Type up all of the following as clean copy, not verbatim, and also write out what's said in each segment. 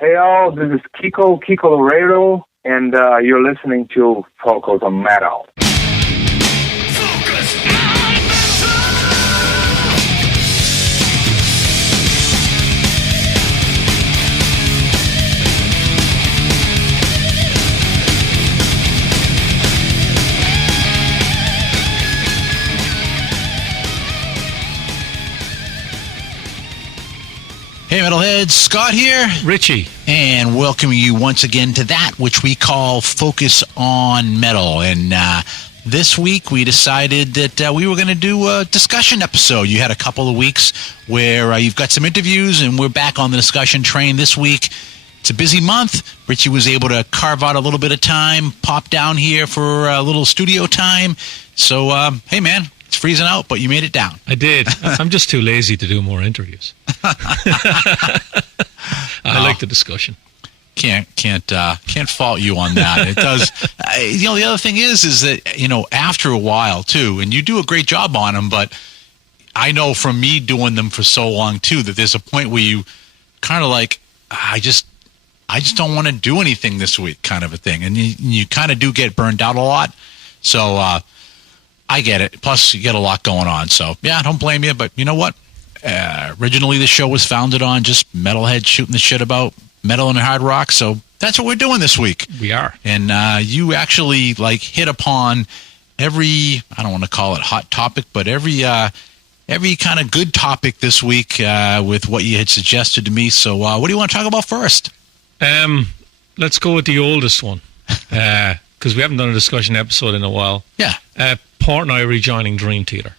Hey all, this is Kiko Laredo, and you're listening to Focus on Metal. Hey Metalheads, Scott here. Richie. And welcoming you once again to that which we call Focus on Metal. And this week we decided that we were going to do a discussion episode. You had a couple of weeks where you've got some interviews and we're back on the discussion train this week. It's a busy month. Richie was able to carve out a little bit of time, pop down here for a little studio time. So, hey man, it's freezing out, but you made it down. I did. I'm just too lazy to do more interviews. I like the discussion. Can't fault you on that. It does. The other thing is that, after a while too, and you do a great job on them, but I know from me doing them for so long too, that there's a point where you kind of like, I just don't want to do anything this week kind of a thing. And you kind of do get burned out a lot. So, I get it. Plus you get a lot going on. So yeah, I don't blame you, but you know what? Originally the show was founded on just metalheads shooting the shit about metal and hard rock. So that's what we're doing this week. We are. And you actually hit upon every, I don't want to call it hot topic, but every kind of good topic this week with what you had suggested to me. So what do you want to talk about first? Let's go with the oldest one. Because we haven't done a discussion episode in a while. Yeah. Portnoy rejoining Dream Theater.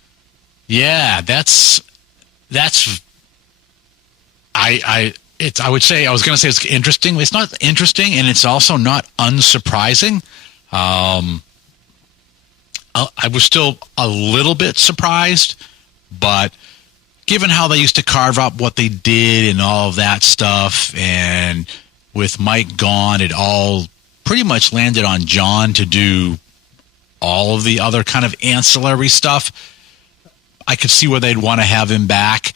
Yeah, I would say, I was going to say it's interesting. It's not interesting, and it's also not unsurprising. I was still a little bit surprised, but given how they used to carve up what they did and all of that stuff, and with Mike gone, it all pretty much landed on John to do all of the other kind of ancillary stuff. I could see where they'd want to have him back.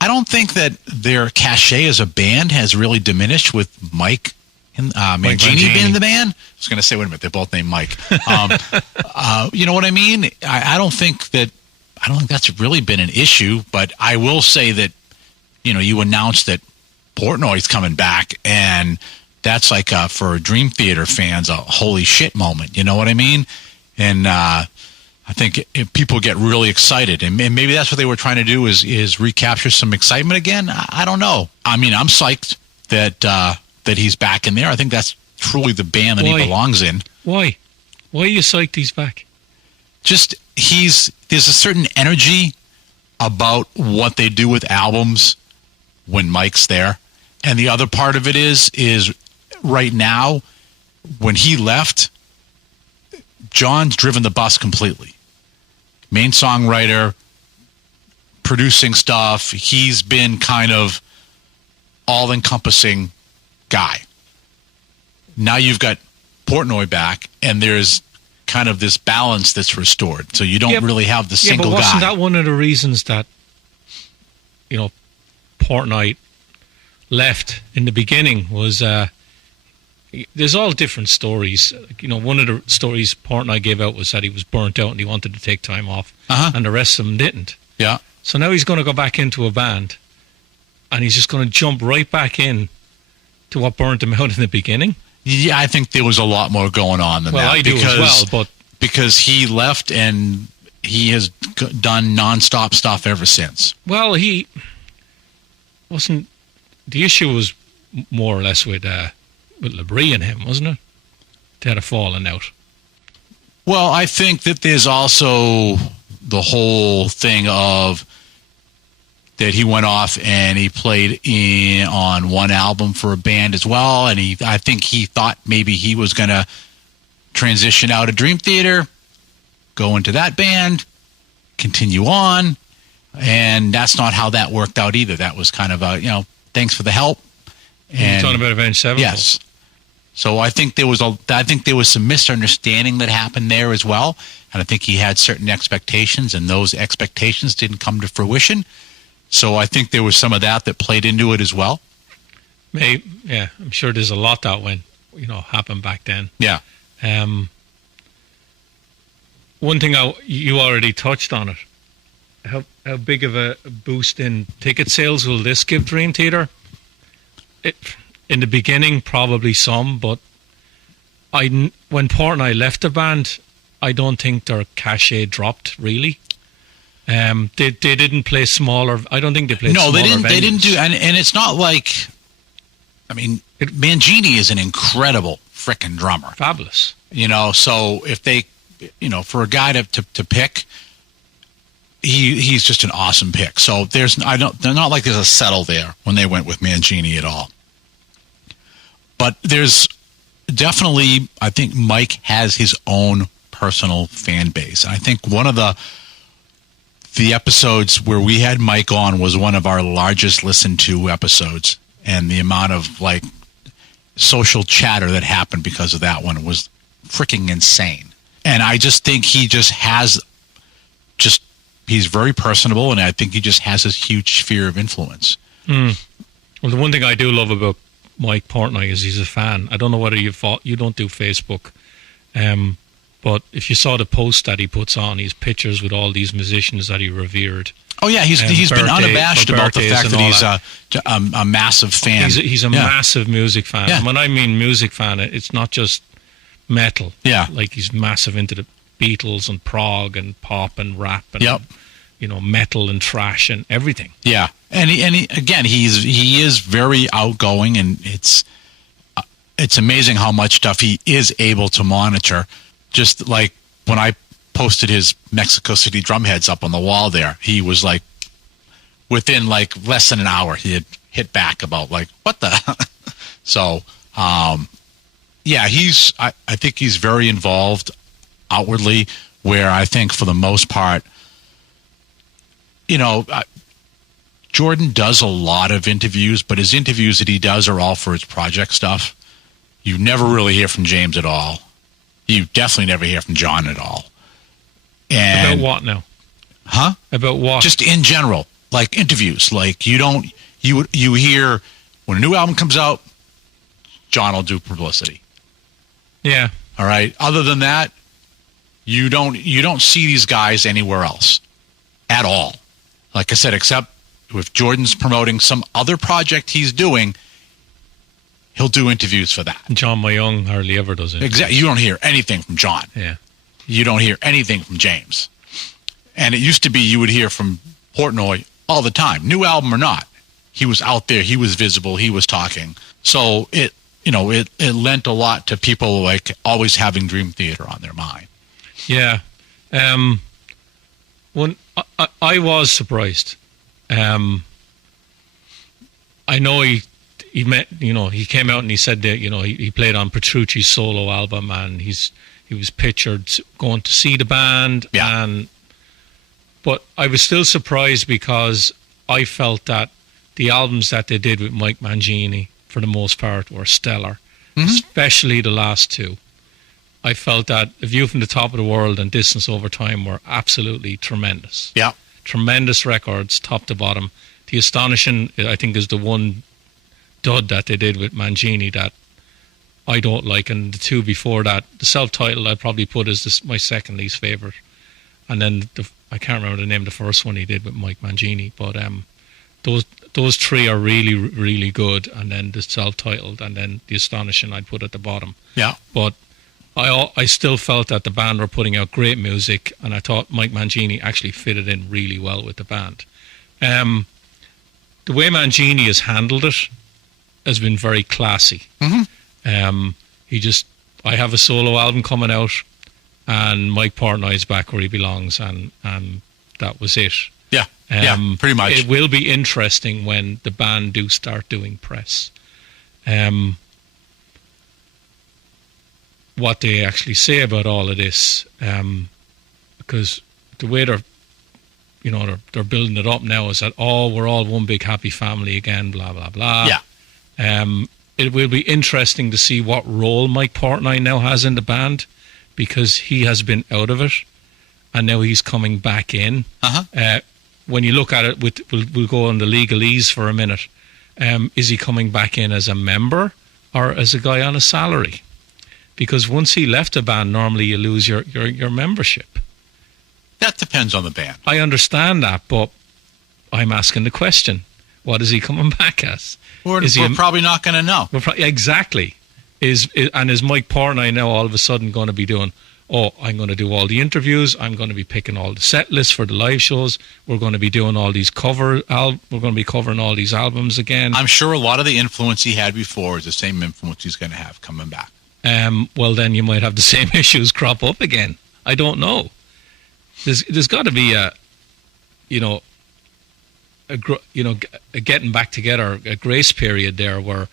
I don't think that their cachet as a band has really diminished with Mike and Mangini being in the band. I was going to say, wait a minute, they're both named Mike. You know what I mean? I don't think that's really been an issue, but I will say that, you announced that Portnoy's coming back, and that's like for Dream Theater fans a holy shit moment. You know what I mean? And I think people get really excited, and maybe that's what they were trying to do is recapture some excitement again. I don't know. I mean, I'm psyched that he's back in there. I think that's truly the band that he belongs in. Why? Why are you psyched he's back? Just there's a certain energy about what they do with albums when Mike's there, and the other part of it is right now when he left, John's driven the bus completely. Main songwriter, producing stuff. He's been kind of all-encompassing guy. Now you've got Portnoy back, and there's kind of this balance that's restored. So you don't really have the single guy. Yeah, but wasn't that one of the reasons that, Portnoy left in the beginning was... there's all different stories. One of the stories Portnoy gave out was that he was burnt out and he wanted to take time off, and the rest of them didn't. Yeah. So now he's going to go back into a band, and he's just going to jump right back in to what burnt him out in the beginning. Yeah, I think there was a lot more going on than that. Well, I do as well, but because he left and he has done nonstop stuff ever since. Well, he wasn't. The issue was more or less with Labrie and him, wasn't it? They had a falling out. Well, I think that there's also the whole thing of that he went off and he played on one album for a band as well, and I think he thought maybe he was going to transition out of Dream Theater, go into that band, continue on, and that's not how that worked out either. That was kind of a, thanks for the help. And you're talking about Avenged Sevenfold? Yes. So I think there was some misunderstanding that happened there as well, and I think he had certain expectations, and those expectations didn't come to fruition. So I think there was some of that played into it as well. Yeah, I'm sure there's a lot that went, happened back then. Yeah. One thing you already touched on it. How big of a boost in ticket sales will this give Dream Theater? In the beginning, probably some, but when Portnoy left the band, I don't think their cachet dropped really. They didn't play smaller. I don't think they played. No, they didn't. Venues. They didn't do, and it's not like. I mean, Mangini is an incredible frickin' drummer. Fabulous. So if they, for a guy to pick, he's just an awesome pick. So they're not like there's a settle there when they went with Mangini at all. But there's definitely, I think Mike has his own personal fan base. I think one of the episodes where we had Mike on was one of our largest listened to episodes, and the amount of social chatter that happened because of that one was freaking insane. And I just think he he's very personable, and I think he just has this huge sphere of influence. Well, the one thing I do love about Mike Portnoy is he's a fan. I don't know whether you don't do Facebook, but if you saw the post that he puts on, his pictures with all these musicians that he revered. Oh yeah, he's been unabashed about the fact that he's a massive fan. He's a massive music fan. Yeah. And when I mean music fan, it's not just metal. Yeah, like he's massive into the Beatles and prog and pop and rap and metal and thrash and everything. Yeah, and he is very outgoing, and it's amazing how much stuff he is able to monitor. Just like when I posted his Mexico City drumheads up on the wall there, he was within less than an hour, he had hit back about what the. So, yeah, I think he's very involved outwardly, where I think for the most part, Jordan does a lot of interviews, but his interviews that he does are all for his project stuff. You never really hear from James at all. You definitely never hear from John at all. And, about what now? Huh? About what? Just in general, interviews. You hear when a new album comes out, John will do publicity. Yeah. All right. Other than that, you don't see these guys anywhere else at all. Like I said, except if Jordan's promoting some other project he's doing, he'll do interviews for that. John Mayung hardly ever does it. Exactly. You don't hear anything from John. Yeah. You don't hear anything from James. And it used to be you would hear from Portnoy all the time, new album or not. He was out there. He was visible. He was talking. So it lent a lot to people always having Dream Theater on their mind. Yeah. When I was surprised. I know he came out and he said that, he played on Petrucci's solo album, and he was pictured going to see the band. Yeah. But I was still surprised because I felt that the albums that they did with Mike Mangini, for the most part, were stellar, especially the last two. I felt that A View from the Top of the World and Distance Over Time were absolutely tremendous. Yeah. Tremendous records, top to bottom. The Astonishing, I think, is the one dud that they did with Mangini that I don't like, and the two before that, the self-titled, I'd probably put as my second least favourite. And then I can't remember the name of the first one he did with Mike Mangini, but those three are really, really good. And then the self-titled, and then the Astonishing I'd put at the bottom. Yeah. But I still felt that the band were putting out great music, and I thought Mike Mangini actually fitted in really well with the band. The way Mangini has handled it has been very classy. Mm-hmm. I have a solo album coming out, and Mike Portnoy's back where he belongs, and that was it. Yeah, pretty much. It will be interesting when the band do start doing press. What they actually say about all of this, because the way they're building it up now is that we're all one big happy family again, blah blah blah. Yeah. It will be interesting to see what role Mike Portnoy now has in the band, because he has been out of it, and now he's coming back in. Uh-huh. When you look at it, we'll go on the legalese for a minute. Is he coming back in as a member or as a guy on a salary? Because once he left a band, normally you lose your membership. That depends on the band. I understand that, but I'm asking the question. What is he coming back as? We're probably not going to know. Exactly. Is Mike Portnoy now all of a sudden going to be doing, I'm going to do all the interviews, I'm going to be picking all the set lists for the live shows, we're going to be doing all these we're going to be covering all these albums again. I'm sure a lot of the influence he had before is the same influence he's going to have coming back. Well, then you might have the same issues crop up again. I don't know. There's got to be a getting back together, a grace period there where,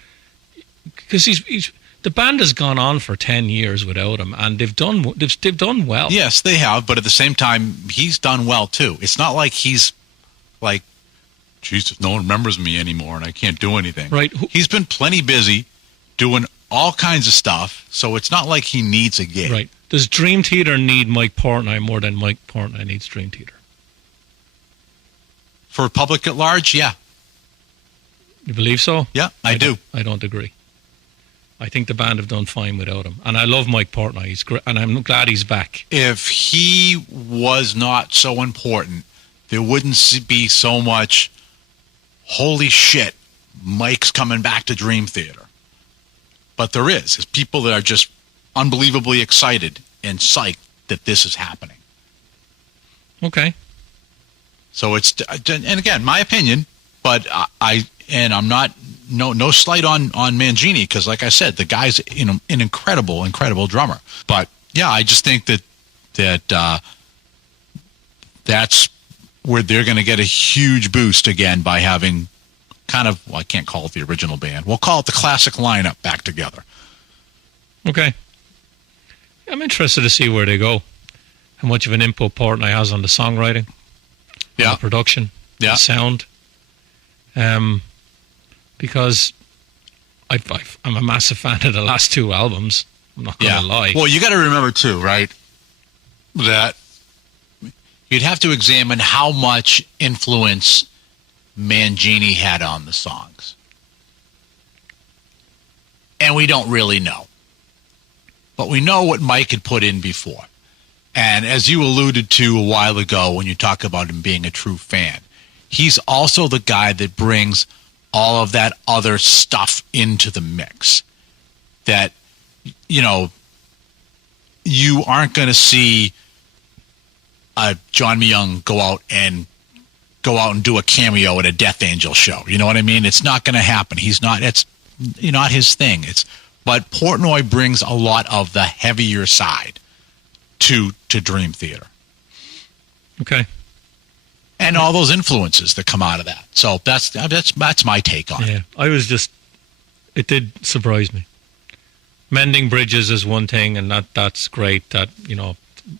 because the band has gone on for 10 years without him, and they've done well. Yes, they have, but at the same time, he's done well too. It's not like he's like, Jesus, no one remembers me anymore, and I can't do anything. Right? He's been plenty busy doing all kinds of stuff, so it's not like he needs a gig. Right? Does Dream Theater need Mike Portnoy more than Mike Portnoy needs Dream Theater? For public at large, yeah. You believe so? Yeah, I do. I don't agree. I think the band have done fine without him. And I love Mike Portnoy. He's great, and I'm glad he's back. If he was not so important, there wouldn't be so much, holy shit, Mike's coming back to Dream Theater. But there is. There's people that are just unbelievably excited and psyched that this is happening. Okay. So it's, and again, my opinion, but I'm not, no slight on Mangini, because like I said, the guy's an incredible drummer. But yeah, I just think that's where they're going to get a huge boost again by having I can't call it the original band. We'll call it the classic lineup back together. Okay. I'm interested to see where they go. How much of an input Portnoy has on the songwriting, yeah, the production, yeah, the sound. Because I'm a massive fan of the last two albums. I'm not going to lie. Well, you got to remember too, right, that you'd have to examine how much influence Mangini had on the songs. And we don't really know. But we know what Mike had put in before. And as you alluded to a while ago when you talk about him being a true fan, he's also the guy that brings all of that other stuff into the mix. That, you aren't going to see John Myung go out and do a cameo at a Death Angel show. You know what I mean? It's not going to happen. It's not his thing. But Portnoy brings a lot of the heavier side to Dream Theater. Okay. And all those influences that come out of that. So that's my take on it. Yeah, it did surprise me. Mending bridges is one thing, and that's great that,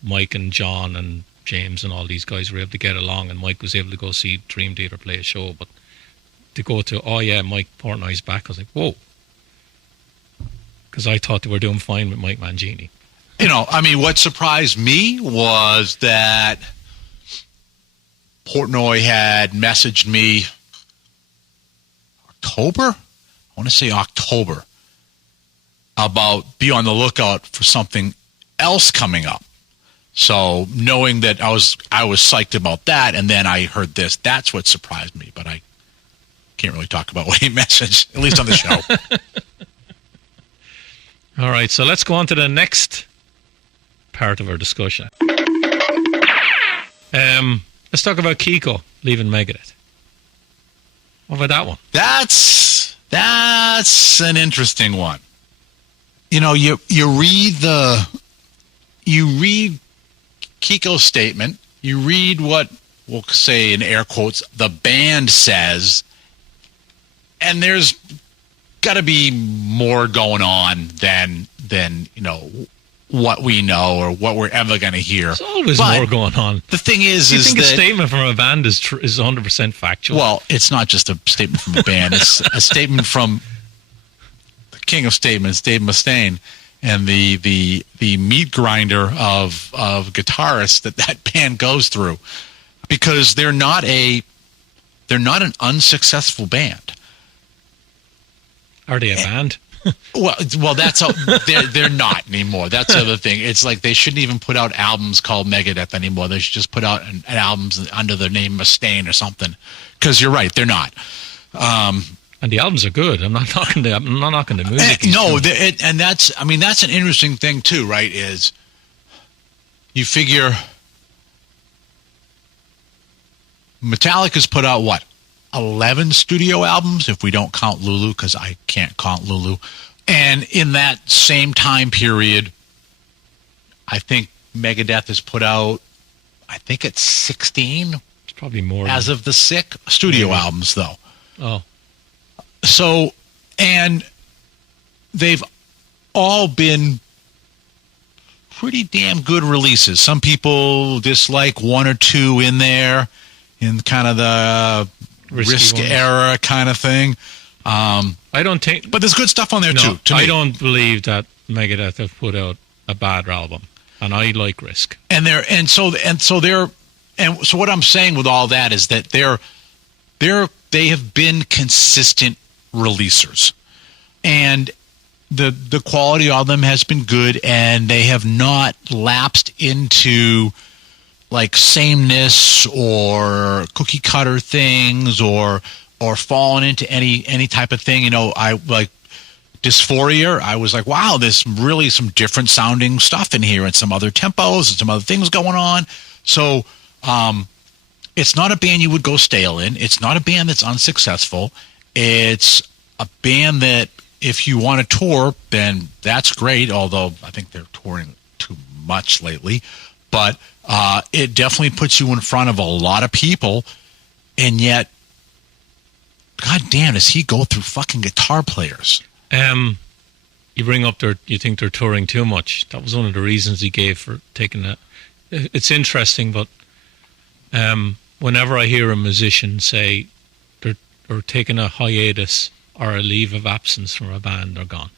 Mike and John and James and all these guys were able to get along, and Mike was able to go see Dream Theater play a show. But to go to, Mike Portnoy's back, I was like, whoa. Because I thought they were doing fine with Mike Mangini. What surprised me was that Portnoy had messaged me October about be on the lookout for something else coming up. So knowing that I was psyched about that, and then I heard this, that's what surprised me. But I can't really talk about what he messaged, at least on the show. All right, so let's go on to the next part of our discussion. Let's talk about Kiko leaving Megadeth. What about that one? That's an interesting one. You read Kiko's statement, you read what we'll say in air quotes the band says, and there's got to be more going on than what we know or what we're ever going to hear. There's always more going on. The thing is, you think a statement from a band is 100% factual? Well, it's not just a statement from a band. It's a statement from the king of statements, Dave Mustaine, and the meat grinder of guitarists that band goes through, because they're not an unsuccessful band. Are they a band? Well, that's they're not anymore. That's the other thing. It's like they shouldn't even put out albums called Megadeth anymore. They should just put out an albums under the name Mustaine or something. Because you're right, they're not. And the albums are good. I'm not knocking the music. And that's an interesting thing too, right? Is you figure Metallica's put out what? 11 studio albums, if we don't count Lulu, because I can't count Lulu. And in that same time period, I think Megadeth has put out, I think it's 16. It's probably more. As of the Sick studio albums, though. Oh. So, and they've all been pretty damn good releases. Some people dislike one or two in there in kind of the Risk era kind of thing. I don't think, but there's good stuff on there too. I don't believe that Megadeth have put out a bad album, and I like Risk. So what I'm saying with all that is that they have been consistent releasers, and the quality of them has been good, and they have not lapsed into like sameness or cookie cutter things or fallen into any type of thing. I like Dysphoria. I was like, wow, there's really some different sounding stuff in here and some other tempos and some other things going on. So it's not a band you would go stale in. It's not a band that's unsuccessful. It's a band that if you want to tour, then that's great, although I think they're touring too much lately. But it definitely puts you in front of a lot of people, and yet, god damn, does he go through fucking guitar players? You bring up you think they're touring too much. That was one of the reasons he gave for taking that. It's interesting, but whenever I hear a musician say they're taking a hiatus or a leave of absence from a band, they're gone.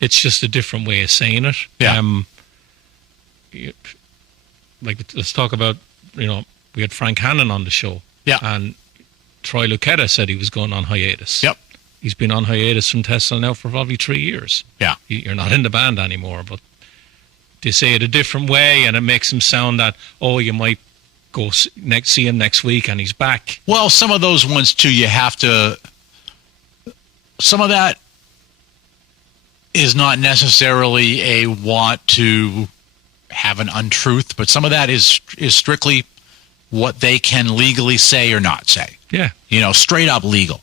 It's just a different way of saying it. Yeah. Like, let's talk about, we had Frank Hannon on the show. Yeah. And Troy Lucetta said he was going on hiatus. Yep. He's been on hiatus from Tesla now for probably 3 years. Yeah. You're not in the band anymore, but they say it a different way, and it makes him sound that, you might go see him next week and he's back. Well, some of those ones too, some of that is not necessarily a want to have an untruth, but some of that is strictly what they can legally say or not say. Yeah. Straight up legal.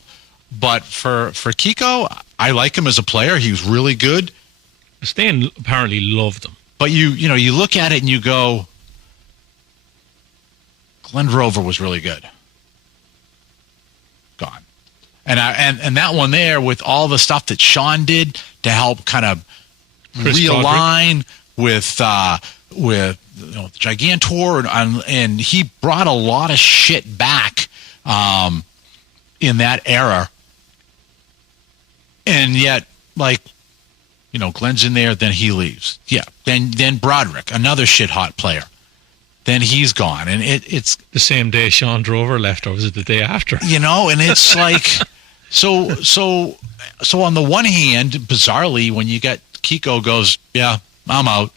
But for Kiko, I like him as a player. He was really good. Stan apparently loved him. But you look at it and you go, Glenn Drover was really good. Gone. And that one there with all the stuff that Sean did to help kind of realign with the Gigantor, and he brought a lot of shit back in that era. And yet, Glenn's in there, then he leaves. Yeah. Then Broderick, another shit hot player. Then he's gone, and it's the same day Sean Drover left, or was it the day after? And it's like so on the one hand, bizarrely, when you get Kiko goes, yeah, I'm out.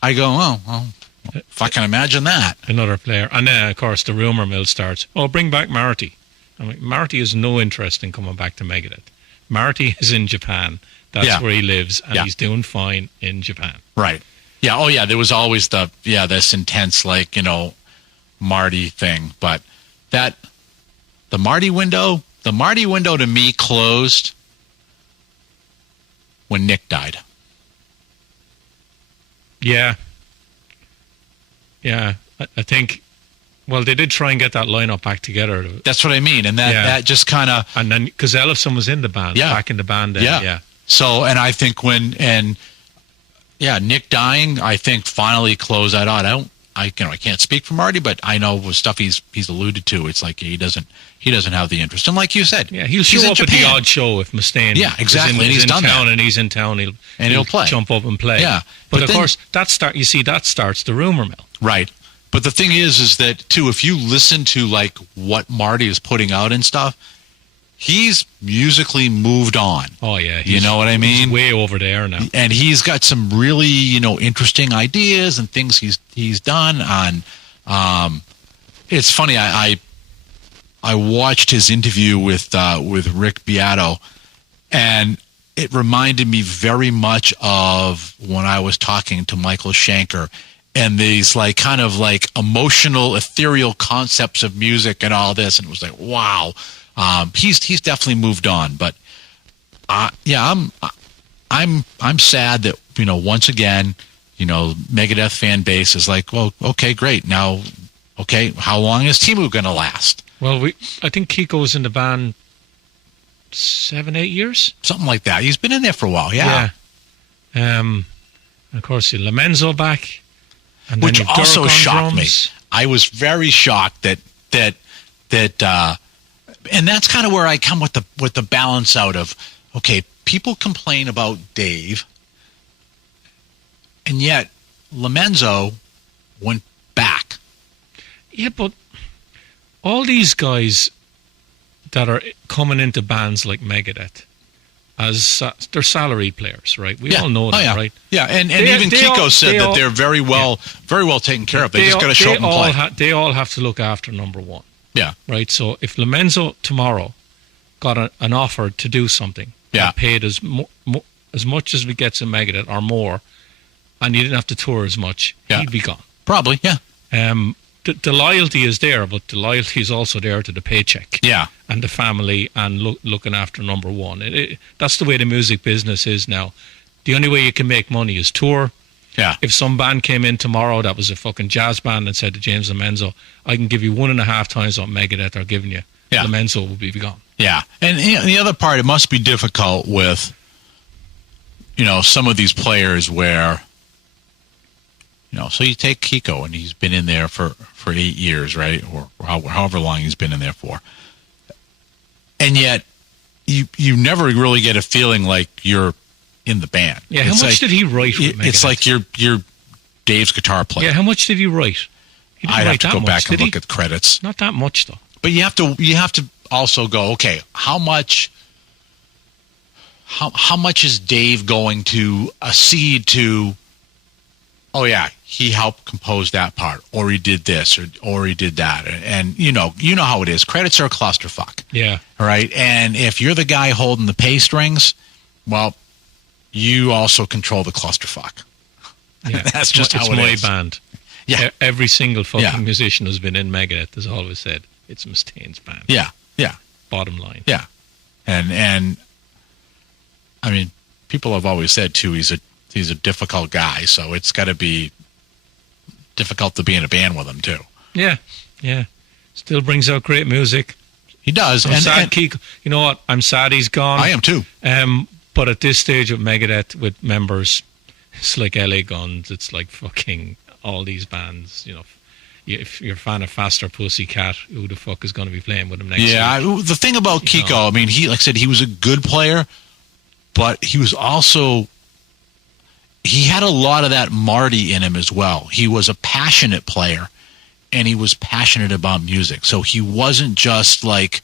I go, oh, well, if I can imagine that. Another player. And then, of course, the rumor mill starts. Oh, bring back Marty. Marty has no interest in coming back to Megadeth. Marty is in Japan. That's where he lives, and he's doing fine in Japan. Right. Yeah. Oh, yeah. There was always this intense, Marty thing. But the Marty window to me closed when Nick died. Yeah. Yeah. I think, they did try and get that lineup back together. That's what I mean. And that just kind of... And then, because Ellefson was in the band, back in the band then, yeah. So, and I think Nick dying, I think finally closed that out. I can't speak for Marty, but I know with stuff he's alluded to, it's like he doesn't have the interest. And like you said, he'll show up at the odd show if Mustaine. Yeah, exactly. He's done town, that. and he's in town. He'll play, jump up and play. Yeah, but of course that starts the rumor mill. Right. But the thing is that too, if you listen to what Marty is putting out and stuff, he's musically moved on. Oh yeah, you know what I mean? He's way over there now, and he's got some really interesting ideas and things he's done on. It's funny. I watched his interview with Rick Beato, and it reminded me very much of when I was talking to Michael Schenker. And these kind of emotional, ethereal concepts of music and all this, and it was like, wow, he's definitely moved on. But I'm sad that once again, Megadeth fan base is like, well, okay, great, now, okay, how long is Timu going to last? Well, I think Kiko was in the band 7-8 years, something like that. He's been in there for a while, yeah. Of course, Lamenzo back. And which also shocked me. I was very shocked that and that's kind of where I come with the balance out of, okay, people complain about Dave, and yet Lamenzo went back. Yeah, but all these guys that are coming into bands like Megadeth, as they're salaried players, right? We all know that, right? Yeah, and even Kiko said that they're very well taken care of. They just got to show up and play. They all have to look after number one. Yeah. Right? So if Lamenzo tomorrow got an offer to do something, paid as much as we get in Megadeth or more, and he didn't have to tour as much, he'd be gone. Probably, yeah. The loyalty is there, but the loyalty is also there to the paycheck. Yeah. And the family and looking after number one. That's the way the music business is now. The only way you can make money is tour. Yeah. If some band came in tomorrow that was a fucking jazz band and said to James Lamenzo, I can give you 1.5 times what Megadeth are giving you, Lamenzo will be gone. Yeah. And the other part, it must be difficult with, some of these players where, so you take Kiko, and he's been in there for 8 years, right? Or however long he's been in there for. And yet, you never really get a feeling like you're in the band. Yeah, how much did he write with Megadeth? It's like you're Dave's guitar player. Yeah, how much did he write? I'd have to go back and look at the credits. Not that much, though. But you have to also go, okay, how much is Dave going to accede to, oh yeah, he helped compose that part, or he did this, or he did that, and you know how it is. Credits are a clusterfuck. Yeah. All right, and if you're the guy holding the pay strings, well, you also control the clusterfuck. Yeah, that's just how it is. It's my band. Yeah, every single fucking musician who's been in Megadeth has always said it's Mustaine's band. Yeah, yeah. Bottom line. Yeah, and I mean, people have always said too, he's a difficult guy, so it's got to be difficult to be in a band with him too. Yeah, yeah. Still brings out great music. He does. I'm sad Kiko. You know what? I'm sad he's gone. I am too. But at this stage of Megadeth with members, it's like LA Guns. It's like fucking all these bands. If you're a fan of Faster Pussycat, who the fuck is going to be playing with him next week? Yeah, the thing about Kiko, I mean, like I said, he was a good player, but he was also, he had a lot of that Marty in him as well. He was a passionate player, and he was passionate about music. So he wasn't just like,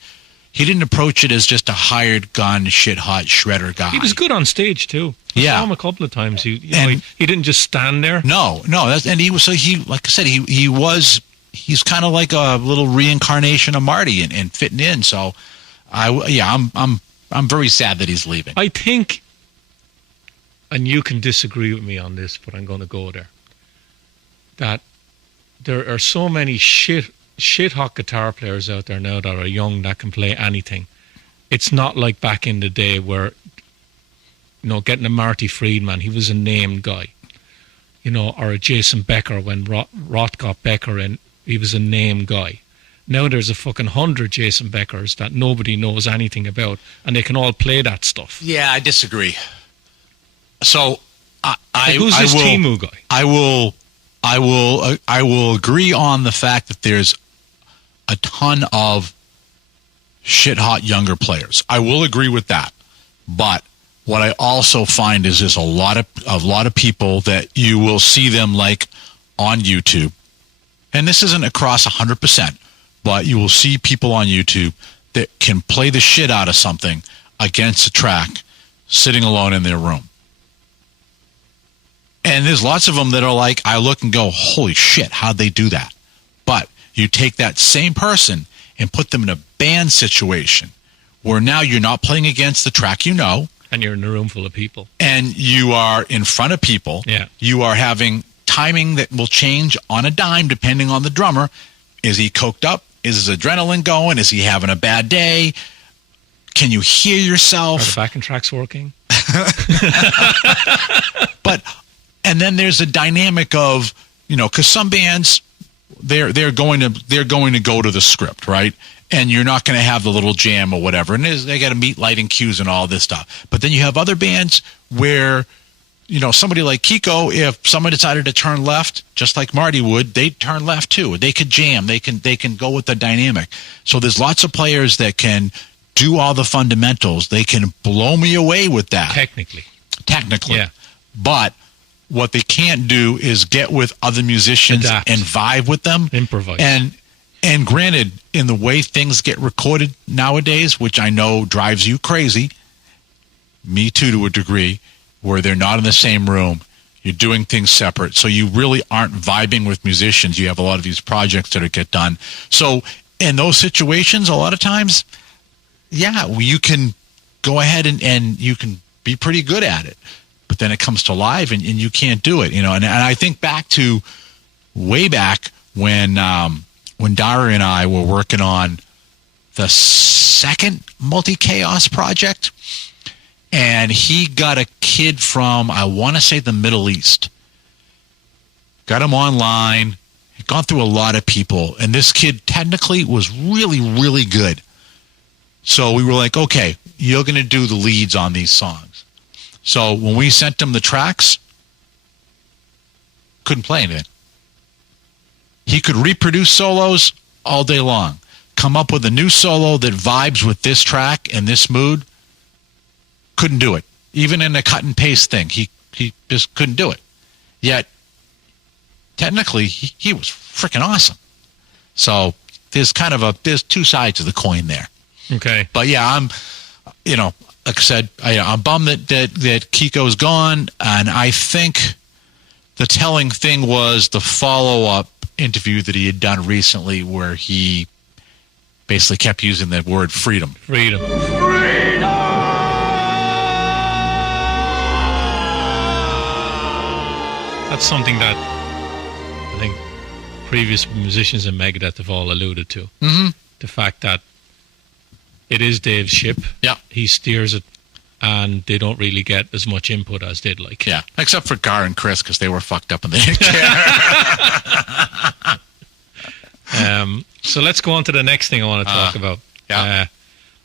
he didn't approach it as just a hired gun, shit hot shredder guy. He was good on stage too. I saw him a couple of times. He didn't just stand there. No. And he was, so he, like I said, he's kind of like a little reincarnation of Marty and fitting in. So I'm very sad that he's leaving. I think, and you can disagree with me on this, but I'm going to go there, that there are so many shit hot guitar players out there now that are young that can play anything. It's not like back in the day where, getting a Marty Friedman, he was a named guy, or a Jason Becker when Roth got Becker in, he was a named guy. Now there's a fucking 100 Jason Beckers that nobody knows anything about, and they can all play that stuff. Yeah, I disagree. So who's this Timu guy? I will agree on the fact that there's a ton of shit hot younger players. I will agree with that. But what I also find is there's a lot of people that you will see them like on YouTube. And this isn't across 100%, but you will see people on YouTube that can play the shit out of something against a track sitting alone in their room. And there's lots of them that are like, I look and go, holy shit, how'd they do that? But you take that same person and put them in a band situation where now you're not playing against the track you know. And you're in a room full of people. And you are in front of people. Yeah. You are having timing that will change on a dime depending on the drummer. Is he coked up? Is his adrenaline going? Is he having a bad day? Can you hear yourself? Are the backing tracks working? And then there's a dynamic of, because some bands, they're going to go to the script, right? And you're not going to have the little jam or whatever. And they got to meet lighting cues and all this stuff. But then you have other bands where, somebody like Kiko, if someone decided to turn left, just like Marty would, they'd turn left too. They could jam. They can go with the dynamic. So there's lots of players that can do all the fundamentals. They can blow me away with that. Technically. Yeah. But what they can't do is get with other musicians and vibe with them. Improvise. And granted, in the way things get recorded nowadays, which I know drives you crazy, me too to a degree, where they're not in the same room, you're doing things separate, so you really aren't vibing with musicians. You have a lot of these projects that get done. So in those situations, a lot of times, you can go ahead and you can be pretty good at it. But then it comes to live and you can't do it, And I think back to way back when Dara and I were working on the second Multi-Chaos project, and he got a kid from, I want to say, the Middle East. Got him online, he'd gone through a lot of people, and this kid technically was really, really good. So we were like, okay, you're going to do the leads on these songs. So when we sent him the tracks, couldn't play anything. He could reproduce solos all day long, come up with a new solo that vibes with this track and this mood. Couldn't do it. Even in a cut and paste thing, he just couldn't do it. Yet, technically, he was freaking awesome. So there's there's two sides of the coin there. Okay. But yeah, I'm, like I said, I'm bummed that Kiko's gone, and I think the telling thing was the follow-up interview that he had done recently where he basically kept using the word freedom. Freedom. That's something that I think previous musicians in Megadeth have all alluded to. Mm-hmm. The fact that it is Dave's ship. Yeah. He steers it, and they don't really get as much input as they'd like. Yeah, except for Gar and Chris, because they were fucked up and they didn't care. So let's go on to the next thing I want to talk about. Yeah.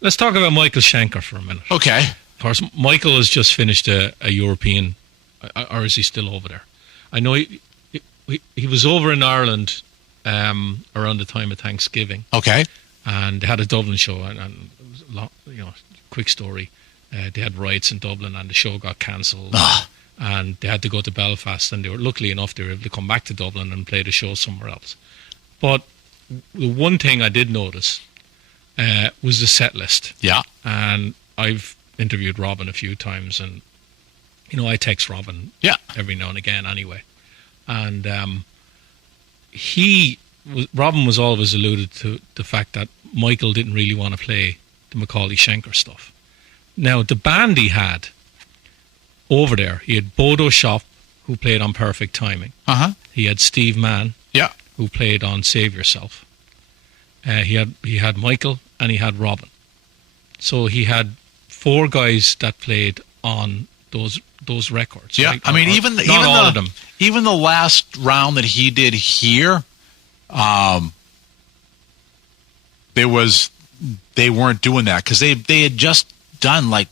Let's talk about Michael Schenker for a minute. Okay. Of course, Michael has just finished a European, or is he still over there? I know he was over in Ireland around the time of Thanksgiving. Okay. And they had a Dublin show, and it was a lot, quick story. They had riots in Dublin, and the show got cancelled. And they had to go to Belfast, and luckily enough, they were able to come back to Dublin and play the show somewhere else. But the one thing I did notice was the set list. Yeah. And I've interviewed Robin a few times, and I text Robin every now and again anyway. And Robin was always alluded to the fact that Michael didn't really want to play the Macaulay Schenker stuff. Now, the band he had over there, he had Bodo Shop, who played on Perfect Timing. Uh-huh. He had Steve Mann, yeah, who played on Save Yourself. He had Michael, and he had Robin. So he had 4 guys that played on those records. Yeah, right? I mean, even all of them. Even the last round that he did here, they weren't doing that because they had just done like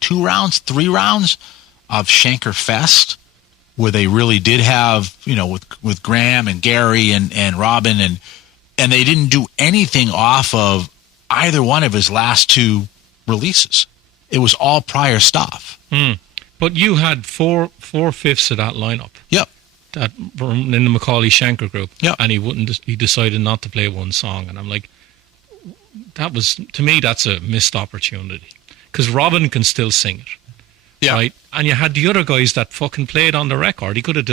3 rounds of Schenker Fest, where they really did have, with Graham and Gary and Robin, and they didn't do anything off of either one of his last 2 releases. It was all prior stuff. But you had 4/5 of that lineup. Yep. That in the Macaulay Schenker group. Yep. And he decided not to play one song, and I'm like, to me, that's a missed opportunity. Because Robin can still sing it. Yeah. Right? And you had the other guys that fucking played on the record. He could have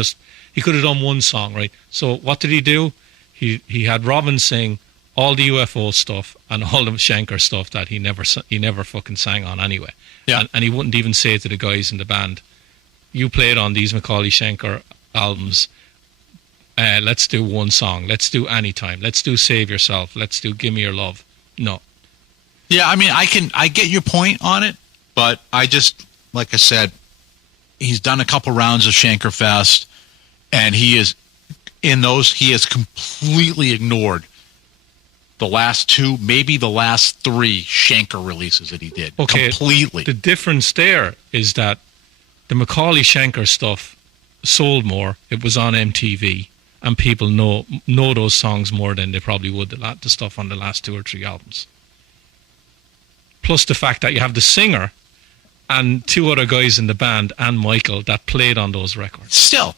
done one song, right? So what did he do? He had Robin sing all the UFO stuff and all the Schenker stuff that he never fucking sang on anyway. Yeah. And he wouldn't even say to the guys in the band, you played on these Macaulay Schenker albums. Let's do one song. Let's do Anytime. Let's do Save Yourself. Let's do Give Me Your Love. No. Yeah, I mean, I get your point on it, but I just, like I said, he's done a couple rounds of Schenker Fest, and he has completely ignored the last two, maybe the last three Schenker releases that he did. Okay, completely. The difference there is that the Macaulay Schenker stuff sold more. It was on MTV, and people know those songs more than they probably would the stuff on the last 2 or 3 albums. Plus the fact that you have the singer and 2 other guys in the band and Michael that played on those records. Still,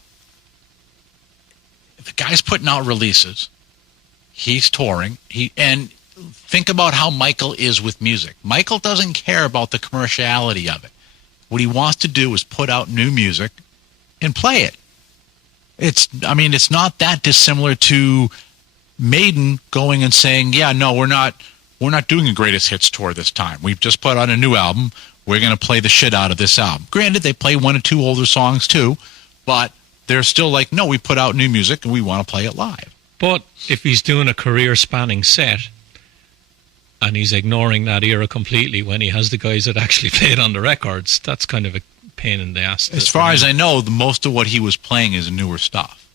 if the guy's putting out releases, he's touring, and think about how Michael is with music. Michael doesn't care about the commerciality of it. What he wants to do is put out new music and play it. It's not that dissimilar to Maiden going and saying, yeah, no, we're not doing a greatest hits tour this time. We've just put out a new album. We're going to play the shit out of this album. Granted, they play 1 or 2 older songs too, but they're still like, no, we put out new music and we want to play it live. But if he's doing a career-spanning set and he's ignoring that era completely when he has the guys that actually played on the records, that's kind of a pain in the ass. As far as I know, most of what he was playing is newer stuff.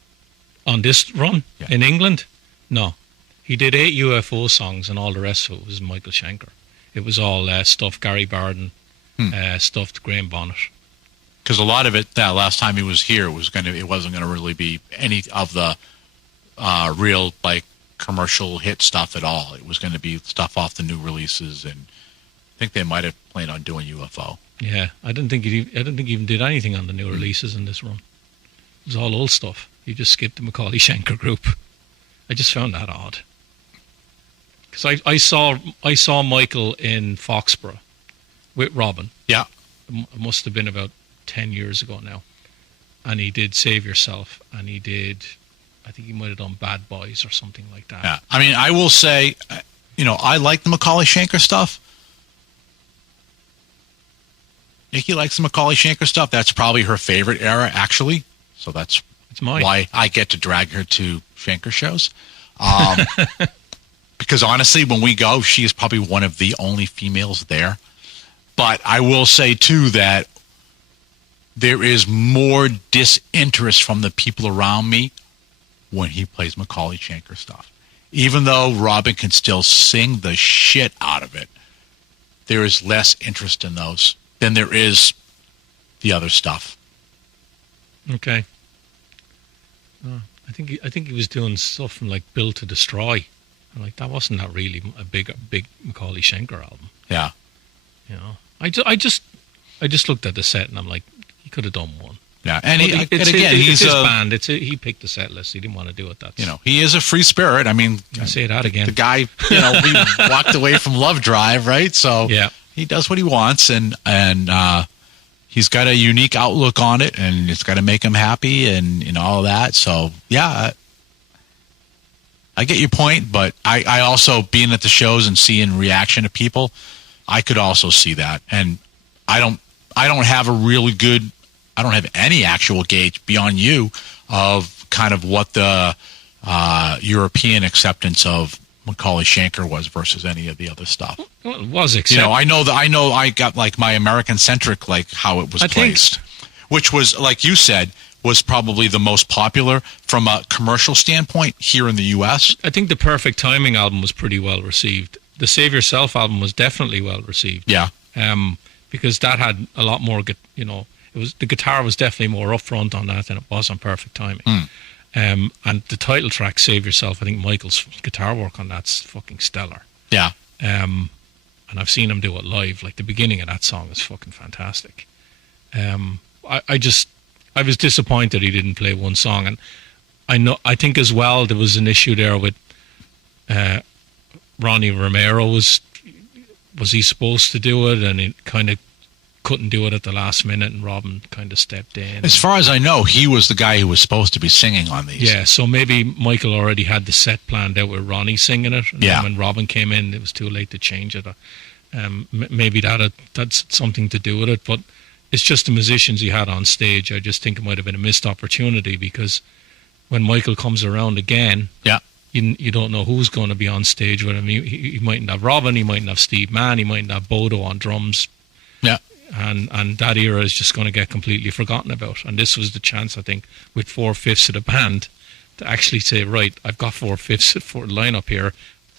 On this run? Yeah. In England? No. He did 8 UFO songs and all the rest of it was Michael Schenker. It was all stuff Gary Barden, stuff Graham Bonnet. Because a lot of it, that last time he was here, it wasn't going to really be any of the real like commercial hit stuff at all. It was going to be stuff off the new releases, and I think they might have planned on doing UFO. Yeah, I didn't think he even did anything on the new releases in this run. It was all old stuff. He just skipped the Macaulay Schenker group. I just found that odd. Because I saw Michael in Foxborough with Robin. Yeah. It must have been about 10 years ago now. And he did Save Yourself, and he did, I think he might have done Bad Boys or something like that. Yeah. I mean, I will say, I like the Macaulay Schenker stuff. Nikki likes the Macaulay Schenker stuff. That's probably her favorite era, actually. So it's mine. Why I get to drag her to Schenker shows. Because honestly, when we go, she is probably one of the only females there. But I will say, too, that there is more disinterest from the people around me when he plays Macaulay Schenker stuff. Even though Robin can still sing the shit out of it, there is less interest in those than there is the other stuff. Okay. I think he was doing stuff from like Build to Destroy. I'm like, that wasn't that really a big Macaulay Schenker album. Yeah. I just looked at the set and I'm like, he could have done one. Yeah, and it's his band. He picked the set list. He didn't want to do it. He is a free spirit. I mean, I say that again. The guy, we walked away from Love Drive, right? So yeah, he does what he wants, and he's got a unique outlook on it, and it's got to make him happy, and all that. So yeah, I get your point, but I also, being at the shows and seeing reaction to people, I could also see that, and I don't have I don't have any actual gauge beyond you of kind of what the European acceptance of Macaulay Schenker was versus any of the other stuff. Well, it was accepted. I know I got like my American centric, like how it was placed, which was, like you said, was probably the most popular from a commercial standpoint here in the U.S. I think the Perfect Timing album was pretty well received. The Save Yourself album was definitely well received. Yeah. Because that had a lot more, the guitar was definitely more upfront on that than it was on Perfect Timing. And the title track, Save Yourself, I think Michael's guitar work on that's fucking stellar. Yeah. And I've seen him do it live. Like, the beginning of that song is fucking fantastic. I was disappointed he didn't play one song. And I think as well there was an issue there with Ronnie Romero was he supposed to do it, and he kind of couldn't do it at the last minute, and Robin kind of stepped in. As far as I know, he was the guy who was supposed to be singing on these. Yeah, so maybe Michael already had the set planned out with Ronnie singing it, and then when Robin came in, it was too late to change it. Maybe that's something to do with it, but it's just the musicians he had on stage. I just think it might have been a missed opportunity, because when Michael comes around again, you don't know who's going to be on stage with him. He mightn't have Robin, he mightn't have Steve Mann, he mightn't have Bodo on drums. Yeah. And that era is just going to get completely forgotten about. And this was the chance, I think, with 4/5 of the band, to actually say, right, I've got 4/5 for the lineup here.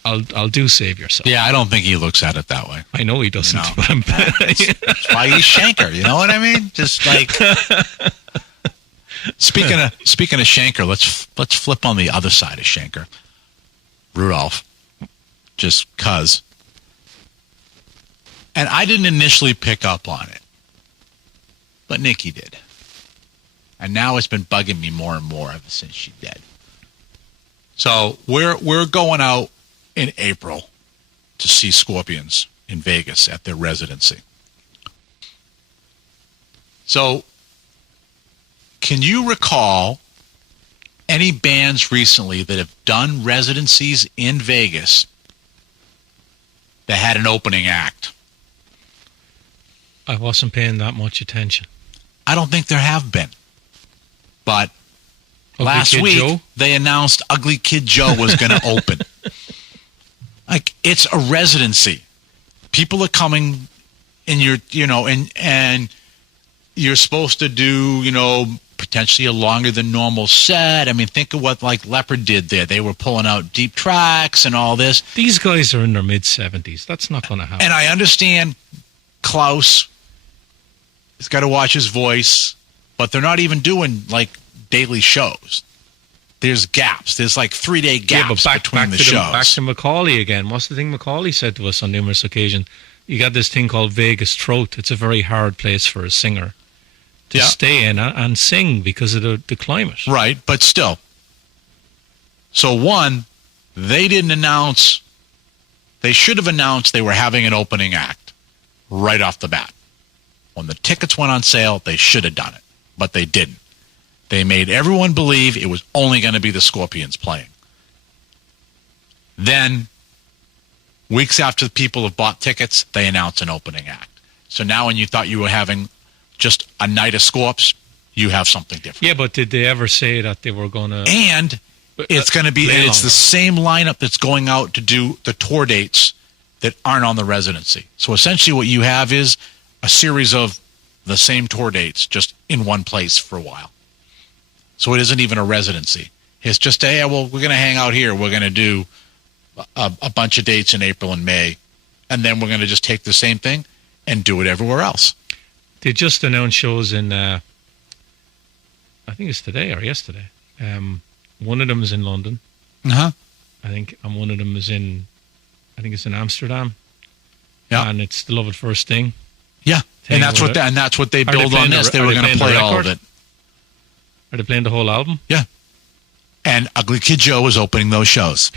I'll do Save Yourself. Yeah, I don't think he looks at it that way. I know he doesn't. No. But That's why he's Shanker. You know what I mean? Just like speaking of Shanker, let's flip on the other side of Shanker. Rudolph, just 'cause. And I didn't initially pick up on it, but Nikki did. And now it's been bugging me more and more ever since she did. So we're going out in April to see Scorpions in Vegas at their residency. So can you recall any bands recently that have done residencies in Vegas that had an opening act? I wasn't paying that much attention. I don't think there have been. But last Kid week, Joe? they announced Ugly Kid Joe was going to open. Like, it's a residency. People are coming, and and you're supposed to do, potentially a longer than normal set. I mean, think of what, like, Leopard did there. They were pulling out deep tracks and all this. These guys are in their mid-70s. That's not going to happen. And I understand Klaus has got to watch his voice, but they're not even doing, like, daily shows. There's gaps. There's like 3-day gaps between the shows. Back to Macaulay again. What's the thing Macaulay said to us on numerous occasions? You got this thing called Vegas Throat. It's a very hard place for a singer to stay in and sing because of the climate. Right, but still. So one, they didn't announce. They should have announced they were having an opening act right off the bat. When the tickets went on sale, they should have done it, but they didn't. They made everyone believe it was only going to be the Scorpions playing. Then, weeks after the people have bought tickets, they announce an opening act. So now when you thought you were having just a night of Scorps, you have something different. Yeah, but did they ever say that they were going to... And it's going to be, it's the same lineup that's going out to do the tour dates that aren't on the residency. So essentially what you have is a series of the same tour dates just in one place for a while. So it isn't even a residency. It's just, hey, well, we're going to hang out here. We're going to do a bunch of dates in April and May, and then we're going to just take the same thing and do it everywhere else. They just announced shows in, I think it's today or yesterday. One of them is in London. Uh-huh. I think, and one of them is in, I think it's in Amsterdam. Yeah. And it's the Love at First Thing. Yeah. And that's what they build on this. They were going to play all of it. Are they playing the whole album? Yeah. And Ugly Kid Joe is opening those shows.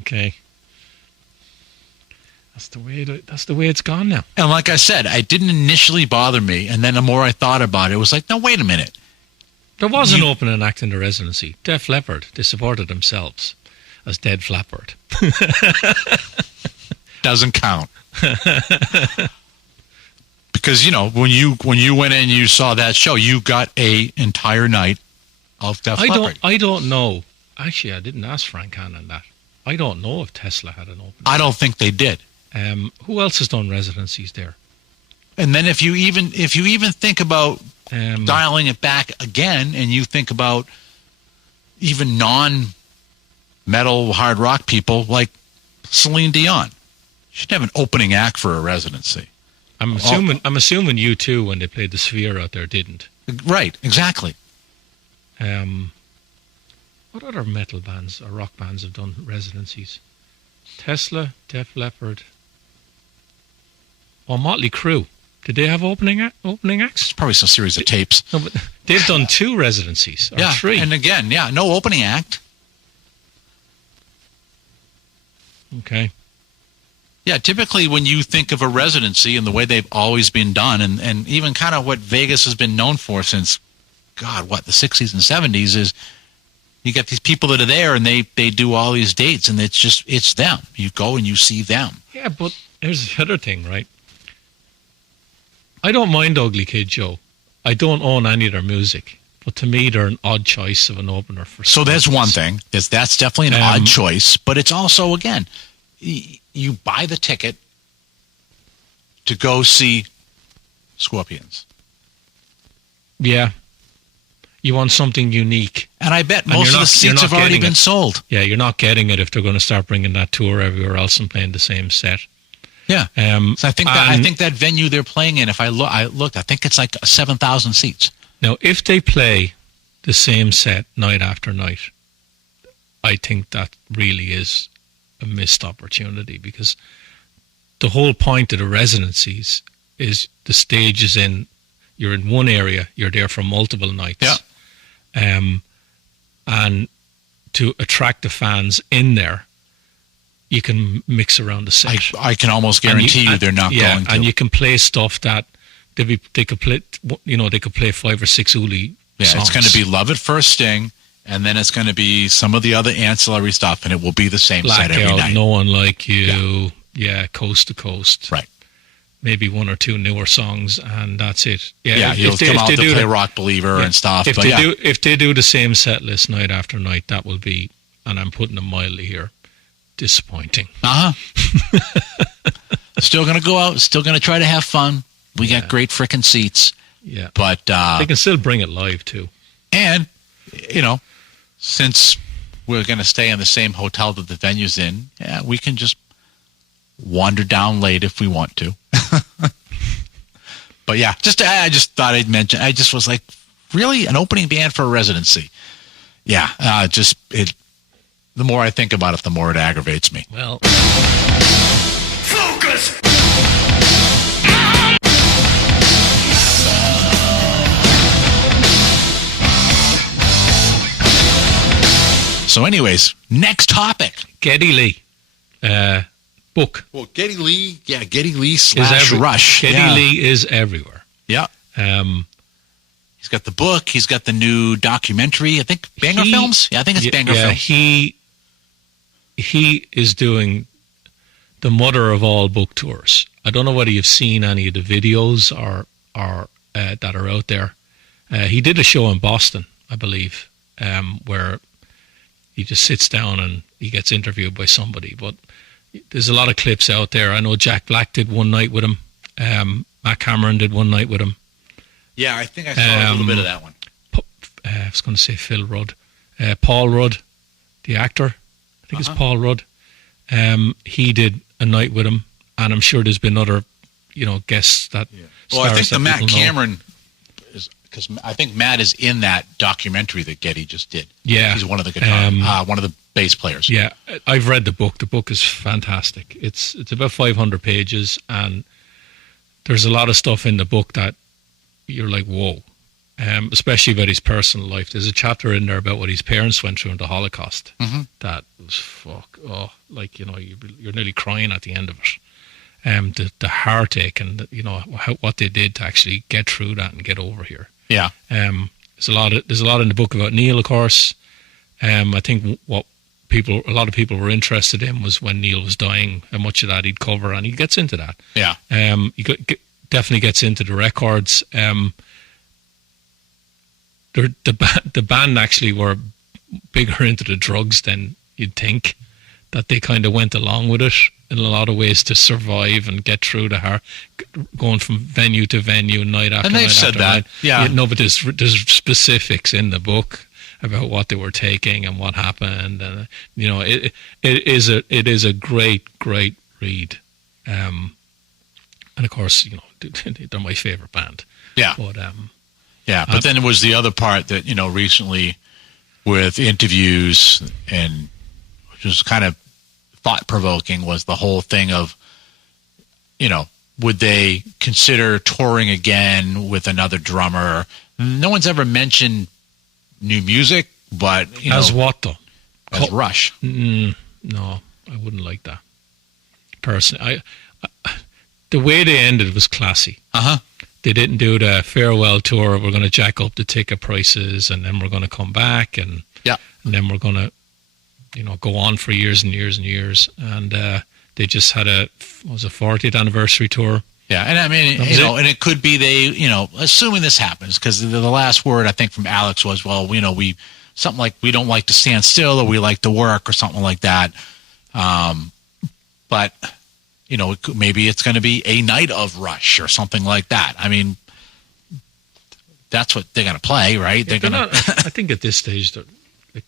Okay. That's the way it's gone now. And like I said, it didn't initially bother me, and then the more I thought about it, it was like, no, wait a minute. There was an opening act in the residency. Def Leppard. They supported themselves as Dead Flappard. Doesn't count. Because, when you went in and you saw that show, you got a entire night of Def Leppard. I don't know. Actually, I didn't ask Frank Hannon that. I don't know if Tesla had an opening. I don't think they did. Who else has done residencies there? And then if you even think about dialing it back again, and you think about even non-metal hard rock people like Celine Dion, she'd have an opening act for a residency. I'm assuming U2 when they played the Sphere out there didn't. Right, exactly. What other metal bands or rock bands have done residencies? Tesla, Def Leppard. Or Motley Crue. Did they have opening acts? It's probably some series of tapes. No, but they've done 2 residencies, or 3. And again, no opening act. Okay. Yeah, typically when you think of a residency and the way they've always been done, and even kind of what Vegas has been known for since, the 60s and 70s, is you get these people that are there and they do all these dates, and it's them. You go and you see them. Yeah, but here's the other thing, right? I don't mind Ugly Kid Joe. I don't own any of their music. But to me, they're an odd choice of an opener for. So there's one thing. That's definitely an odd choice. But it's also, again, you buy the ticket to go see Scorpions. Yeah. You want something unique. And I bet most of the seats have already been sold. Yeah, you're not getting it if they're going to start bringing that tour everywhere else and playing the same set. Yeah. So I think that venue they're playing in, if I looked, I think it's like 7,000 seats. Now, if they play the same set night after night, I think that really is a missed opportunity, because the whole point of the residencies is the stage is you're in one area, you're there for multiple nights. Yeah. And to attract the fans in there, you can mix around the set. I can almost guarantee you they're not going to. And you can play stuff that they could play. They could play 5 or 6 Uli songs. It's going to be Love at First Sting, and then it's going to be some of the other ancillary stuff, and it will be the same set every night. No One Like You, Coast to Coast. Right. Maybe 1 or 2 newer songs, and that's it. He'll come out to play Rock Believer and stuff. If they do the same set list night after night, that will be, and I'm putting it mildly here, disappointing. Still going to go out, still going to try to have fun. We got great frickin' seats. Yeah. But they can still bring it live too. And, since we're going to stay in the same hotel that the venue's in, we can just wander down late if we want to. But I just thought I'd mention, I just was like, really? An opening band for a residency? Yeah. The more I think about it, the more it aggravates me. Well. Focus! So anyways, next topic. Geddy Lee. Book. Well, Geddy Lee / Rush. Geddy Lee is everywhere. Yeah. He's got the book. He's got the new documentary. I think Banger Films. Yeah, I think it's Banger Films. He is doing the mother of all book tours. I don't know whether you've seen any of the videos or that are out there. He did a show in Boston, I believe, where he just sits down and he gets interviewed by somebody. But there's a lot of clips out there. I know Jack Black did one night with him. Matt Cameron did one night with him. Yeah, I think I saw a little bit of that one. I was going to say Phil Rudd. Paul Rudd, the actor. I think it's Paul Rudd. He did a night with him. And I'm sure there's been other, guests that... Yeah. Well, I think the Matt Cameron... Because I think Matt is in that documentary that Geddy just did. Yeah. He's one of the one of the bass players. Yeah, I've read the book. The book is fantastic. It's about 500 pages, and there's a lot of stuff in the book that you're like, whoa. Especially about his personal life. There's a chapter in there about what his parents went through in the Holocaust. Mm-hmm. That was you're nearly crying at the end of it. The heartache and what they did to actually get through that and get over here. Yeah. There's a lot in the book about Neil, of course. I think what a lot of people were interested in was when Neil was dying, how much of that he'd cover, and he gets into that. Yeah. He definitely gets into the records. The band actually were bigger into the drugs than you'd think. That they kind of went along with it in a lot of ways to survive and get through going from venue to venue, night after night. And they've said that, night. yeah. No, but there's specifics in the book about what they were taking and what happened, and it is a great read, and of course they're my favorite band. Yeah, but then it was the other part that recently with interviews and which was kind of thought-provoking was the whole thing of, would they consider touring again with another drummer? No one's ever mentioned new music, but, As what, though? As Rush. No, I wouldn't like that. personally. The way they ended was classy. They didn't do the farewell tour. We're going to jack up the ticket prices, and then we're going to come back, and then we're going to, go on for years and years and years. And they just had a 40th anniversary tour. Yeah, and I mean, and it could be assuming this happens, because the last word I think from Alex was, well, we something like we don't like to stand still, or we like to work, or something like that. But maybe it's going to be a night of Rush or something like that. I mean, that's what they're going to play, right? They're going to. I think at this stage,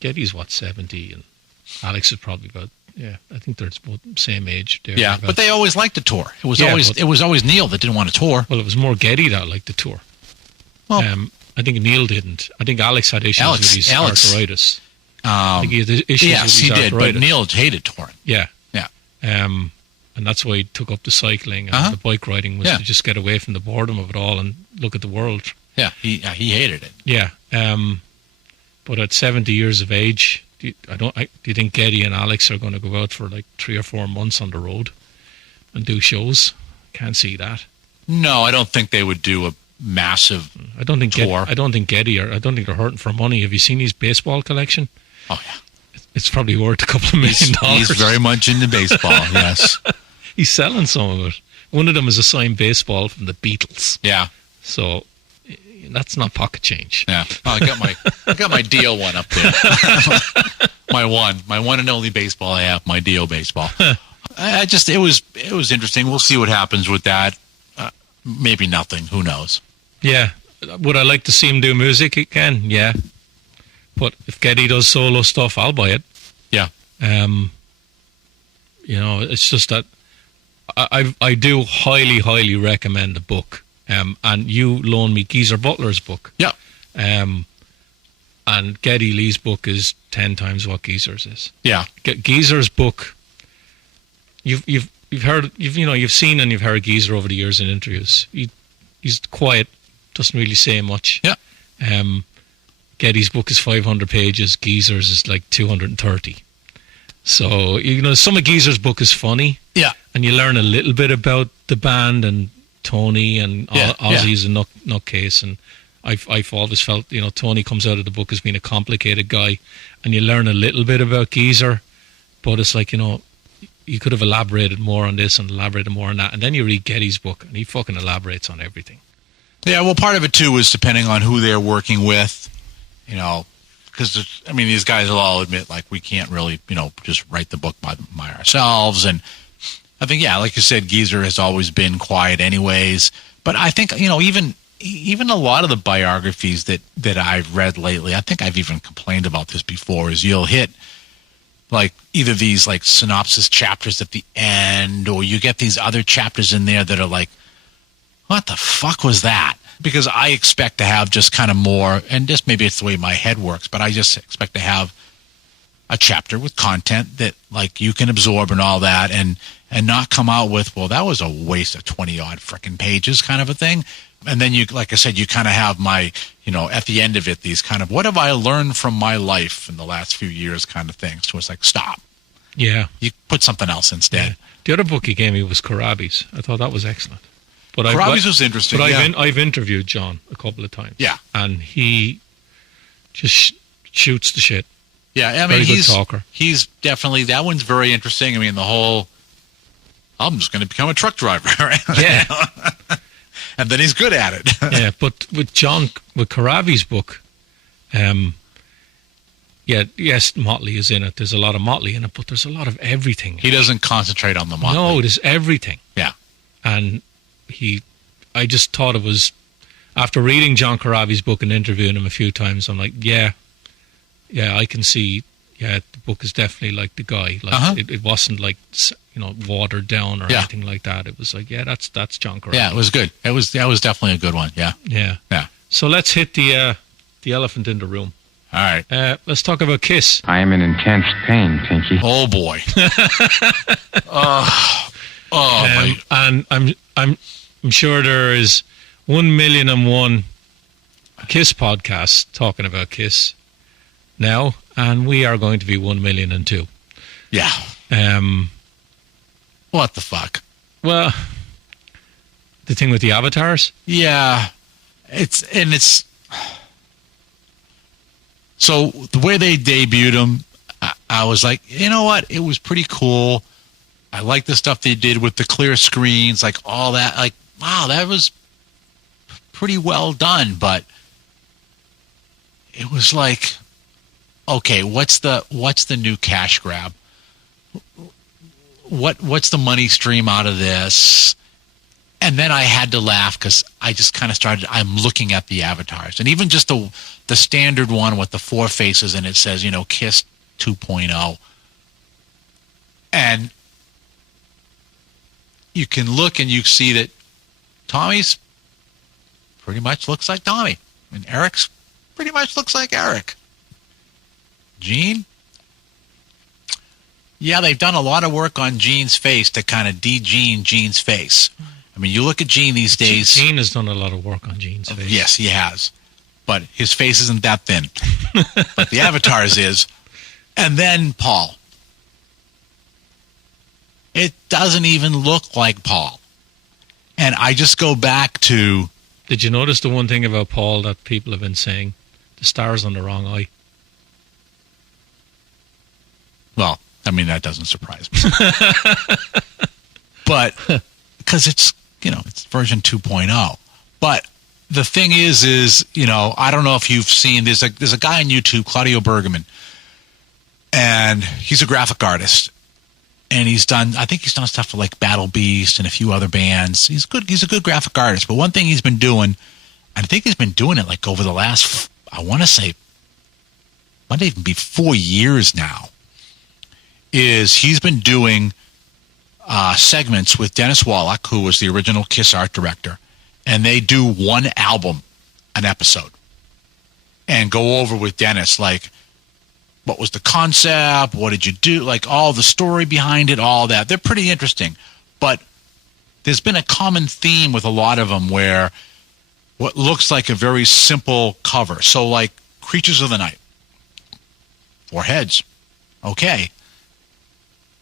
Geddy's 70, and Alex is probably about. Yeah, I think they're both same age. Yeah, but they always liked to tour. It was always Neil that didn't want to tour. Well, it was more Geddy that liked to tour. Well, I think Neil didn't. I think Alex had issues with his arthritis. I think he had issues with his arthritis. Yes, he did, but Neil hated touring. Yeah. And that's why he took up the cycling and the bike riding, was to just get away from the boredom of it all and look at the world. Yeah, he hated it. Yeah. But at 70 years of age, do you think Geddy and Alex are going to go out for like 3 or 4 months on the road and do shows? Can't see that. No, I don't think they would do a massive tour. I don't think Geddy, I don't think they're hurting for money. Have you seen his baseball collection? Oh, yeah. It's probably worth a couple of $1 million. He's very much into baseball, yes. He's selling some of it. One of them is a signed baseball from the Beatles. Yeah. So that's not pocket change. Yeah. Oh, I got my Dio one up there. my one and only baseball I have, my Dio baseball. It was interesting. We'll see what happens with that. Maybe nothing. Who knows? Yeah. Would I like to see him do music again? Yeah. But if Geddy does solo stuff, I'll buy it. Yeah. It's just that I do highly, highly recommend the book. And you loaned me Geezer Butler's book. Yeah. And Geddy Lee's book is 10 times what Geezer's is. Yeah. Geezer's book. You've heard, you've seen and you've heard Geezer over the years in interviews. He's quiet, doesn't really say much. Yeah. Geddy's book is 500 pages. Geezer's is like 230. So, some of Geezer's book is funny. Yeah. And you learn a little bit about the band and Tony, and Ozzy's a nutcase. And I've always felt, Tony comes out of the book as being a complicated guy. And you learn a little bit about Geezer. But it's like, you could have elaborated more on this and elaborated more on that. And then you read Geddy's book and he fucking elaborates on everything. Yeah, well, part of it, too, is depending on who they're working with. Because, these guys will all admit, like, we can't really, just write the book by ourselves. And I think, like you said, Geezer has always been quiet anyways. But I think, even a lot of the biographies that I've read lately, I think I've even complained about this before, is you'll hit, like, either these, like, synopsis chapters at the end, or you get these other chapters in there that are like, what the fuck was that? Because I expect to have just kind of more, and just maybe it's the way my head works, but I just expect to have a chapter with content that, like, you can absorb and all that, and not come out with, well, that was a waste of 20-odd frickin' pages kind of a thing. And then you, like I said, you kind of have my, at the end of it, these kind of, what have I learned from my life in the last few years kind of things. So it's like, stop. Yeah. You put something else instead. Yeah. The other book he gave me was Karabi's. I thought that was excellent. Karabi's was interesting. But I've interviewed John a couple of times. Yeah. And he just shoots the shit. Yeah, Very good talker. He's definitely, that one's very interesting. The whole, I'm just going to become a truck driver. Right? Yeah. And then he's good at it. Yeah, but with Karabi's book, yes, Motley is in it. There's a lot of Motley in it, but there's a lot of everything. He doesn't concentrate on the Motley. No, there's everything. Yeah. And I just thought it was, after reading John Karabi's book and interviewing him a few times, I'm like, yeah, I can see, the book is definitely like the guy. Like it wasn't like, watered down or anything like that. It was like, that's John Karabi. Yeah, it was good. That was definitely a good one. Yeah. Yeah. Yeah. So let's hit the elephant in the room. All right. Let's talk about Kiss. I am in intense pain, Tinky. Oh boy. And I'm sure there is 1,000,001 Kiss podcasts talking about Kiss now, and we are going to be 1,000,002. Yeah. What the fuck? Well, the thing with the avatars? Yeah. It's so the way they debuted them, I was like, you know what? It was pretty cool. I like the stuff they did with the clear screens, like all that. Like, wow, that was pretty well done. But it was like, okay, what's the new cash grab? What's the money stream out of this? And then I had to laugh because I just kind of I'm looking at the avatars. And even just the standard one with the 4 faces and it says, Kiss 2.0. And you can look and you see that Tommy's pretty much looks like Tommy. And Eric's pretty much looks like Eric. Gene? Yeah, they've done a lot of work on Gene's face to kind of de-Gene Gene's face. I mean, you look at Gene these days. Gene has done a lot of work on Gene's face. Yes, he has. But his face isn't that thin. But the avatars is. And then Paul. It doesn't even look like Paul. And I just go back to... Did you notice the one thing about Paul that people have been saying? The star's on the wrong eye. Well, I mean, that doesn't surprise me. But, because it's version 2.0. But the thing is, I don't know if you've seen, there's a guy on YouTube, Claudio Bergman, and he's a graphic artist. And I think he's done stuff for like Battle Beast and a few other bands. He's a good graphic artist. But one thing he's been doing, and I think he's been doing it like over the last, I want to say, might even be 4 years now, is he's been doing segments with Dennis Wallach, who was the original Kiss art director, and they do one album an episode and go over with Dennis, like, what was the concept, what did you do, like all the story behind it, all that. They're pretty interesting. But there's been a common theme with a lot of them where what looks like a very simple cover. So like Creatures of the Night, 4 heads, okay.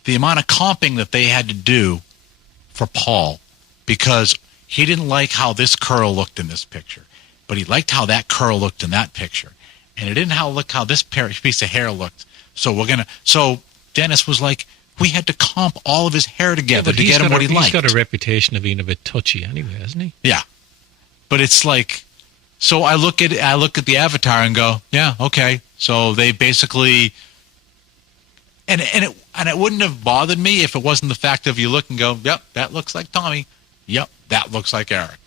The amount of comping that they had to do for Paul, because he didn't like how this curl looked in this picture, but he liked how that curl looked in that picture. And it didn't look how this piece of hair looked. So Dennis was like, we had to comp all of his hair together to get him what he liked. He's got a reputation of being a bit touchy anyway, hasn't he? Yeah. But it's like, so I look at the avatar and go, yeah, okay. So they basically, and it wouldn't have bothered me if it wasn't the fact of you look and go, yep, that looks like Tommy. Yep, that looks like Eric.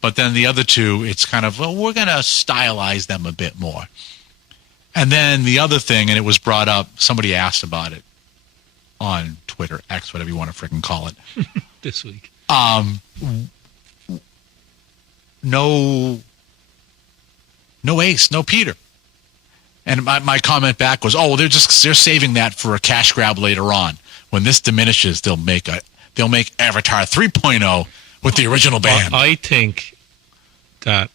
But then the other two, it's kind of, well, we're going to stylize them a bit more. And then the other thing, and it was brought up, somebody asked about it on Twitter, X, whatever you want to freaking call it. This week. No Ace, no Peter. And my comment back was, oh, well, they're saving that for a cash grab later on. When this diminishes, they'll make Avatar 3.0 with the original band. I think that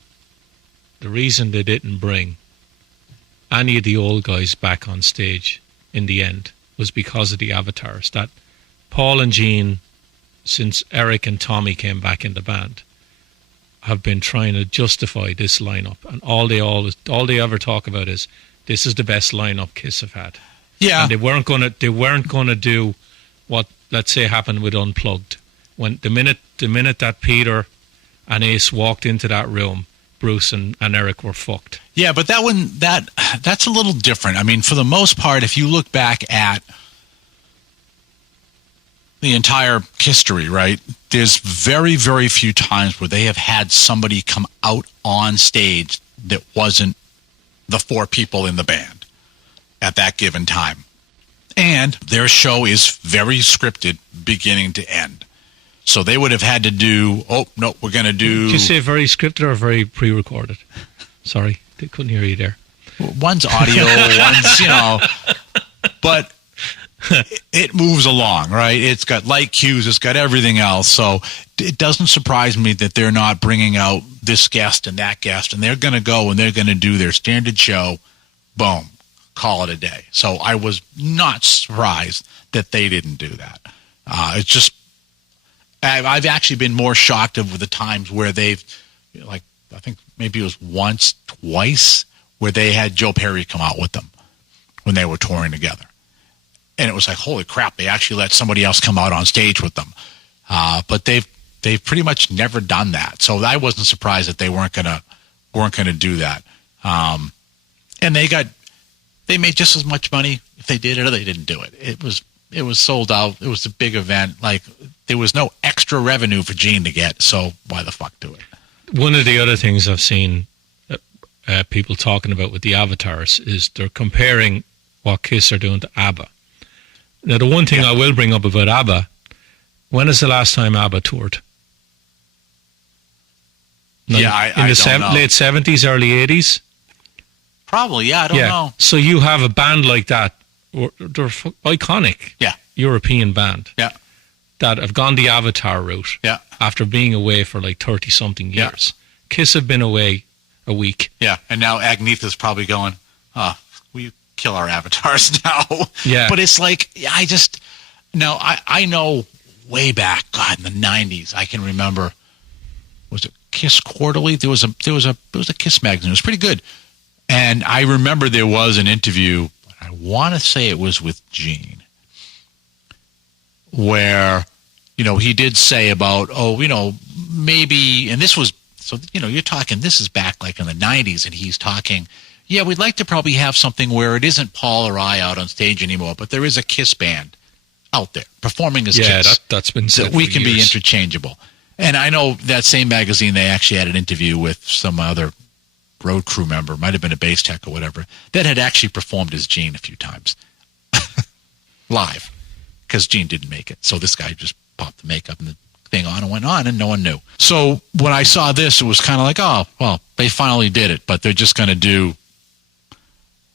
the reason they didn't bring any of the old guys back on stage in the end was because of the avatars. That Paul and Gene, since Eric and Tommy came back in the band, have been trying to justify this lineup, and all they ever talk about is this is the best lineup Kiss have had. Yeah, and they weren't gonna do what, let's say, happened with Unplugged. When the minute that Peter and Ace walked into that room, Bruce and Eric were fucked. Yeah, but that's a little different. I mean, for the most part, if you look back at the entire history, right, there's very, very few times where they have had somebody come out on stage that wasn't the 4 people in the band at that given time. And their show is very scripted beginning to end. So they would have had to do, we're going to do... Did you say very scripted or very pre-recorded? Sorry, they couldn't hear you there. One's audio, one's, but it moves along, right? It's got light cues, it's got everything else. So it doesn't surprise me that they're not bringing out this guest and that guest, and they're going to go and they're going to do their standard show, boom, call it a day. So I was not surprised that they didn't do that. It's just, I've actually been more shocked over the times where they've, like, I think maybe it was once, twice, where they had Joe Perry come out with them when they were touring together. And it was like, holy crap, they actually let somebody else come out on stage with them. But they've pretty much never done that. So I wasn't surprised that they weren't gonna do that. And they made just as much money if they did it or they didn't do it. It was sold out. It was a big event. Like, there was no extra revenue for Gene to get, so why the fuck do it? One of the other things I've seen people talking about with the avatars is they're comparing what Kiss are doing to ABBA. Now, the one thing I will bring up about ABBA, when is the last time ABBA toured? In the late 70s, early 80s? Probably, I don't know. So you have a band like that, they're iconic European band that have gone the Avatar route after being away for like 30-something years. Kiss have been away a week. Yeah, and now Agnetha's probably going, we kill our avatars now. Yeah. But it's like, I know way back, God, in the 90s, I can remember, was it Kiss Quarterly? There was a Kiss magazine. It was pretty good. And I remember there was an interview, I want to say it was with Gene, where, he did say about, maybe, and this was, so, you're talking, this is back like in the 90s, and he's talking, we'd like to probably have something where it isn't Paul or I out on stage anymore, but there is a Kiss band out there performing as Kiss. Yeah, that's been said. We can years. be interchangeable. And I know that same magazine, they actually had an interview with some other road crew member, might have been a bass tech or whatever, that had actually performed as Gene a few times. Live. Because Gene didn't make it. So this guy just popped the makeup and the thing on and went on, and no one knew. So when I saw this, it was kind of like, oh, well, they finally did it, but they're just going to do